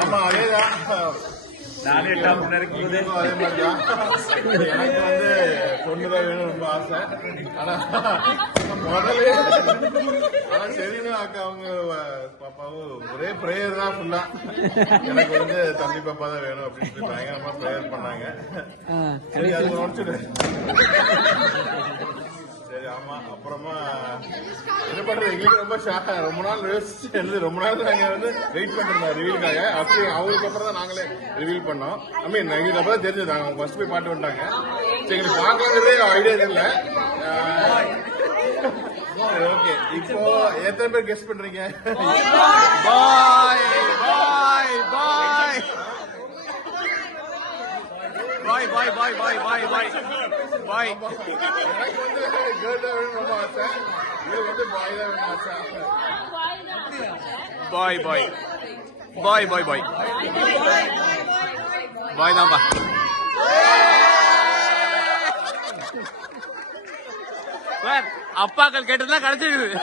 ஆமா அதேதான் நானே டாப் இருக்கும்போது அதே மாதிரிதான் எனக்கு வந்து பொண்ணுதான் வேணும் ரொம்ப ஆசை. ஆனா முதல்ல ஆனா சரின்னு அக்கா அவங்க பாப்பாவும் ஒரே பிரேயர் தான் ஃபுல்லா எனக்கு வந்து தம்பி பாப்பா தான் வேணும் அப்படின்னு பயங்கரமா பிரேயர் பண்ணாங்க. சரி அது முடிச்சுடு. சரி ஆமா அப்புறமா என்ன பண்றது எங்களுக்கு ரொம்ப ஷாக்கா ரொம்ப நாள் யோசிச்சு ரொம்ப நாள் நாங்க வந்து வெயிட் பண்ணிருந்தோம் ரிவீலுக்காக. அப்படி அவங்களுக்கு அப்புறம் தான் நாங்களே ரிவீல் பண்ணோம். ஐ மீன் எங்களுக்கு அப்புறம் தெரிஞ்சது நாங்க ஃபர்ஸ்ட் போய் பாட்டு வந்துட்டாங்க. சரி எங்களுக்கு பார்க்கலாங்கிறதே ஐடியா இல்லை. ஓகே இப்போ எத்தனை பேர் கெஸ்ட் பண்றீங்க? பாய் பாய் பாய் பாய் பாய் பாய் பாய் பாய் பாய் பாய். எனக்கு வந்து கேர்ள் தான் வேணும் ரொம்ப ஆசை. இது வந்து பாய் தான் வேணும் ஆசை. பாய் பாய் பாய் பாய் பாய் பாய் தான்பா. அப்பாக்கள் கேட்டதுலாம் கிடைச்சிருக்குது.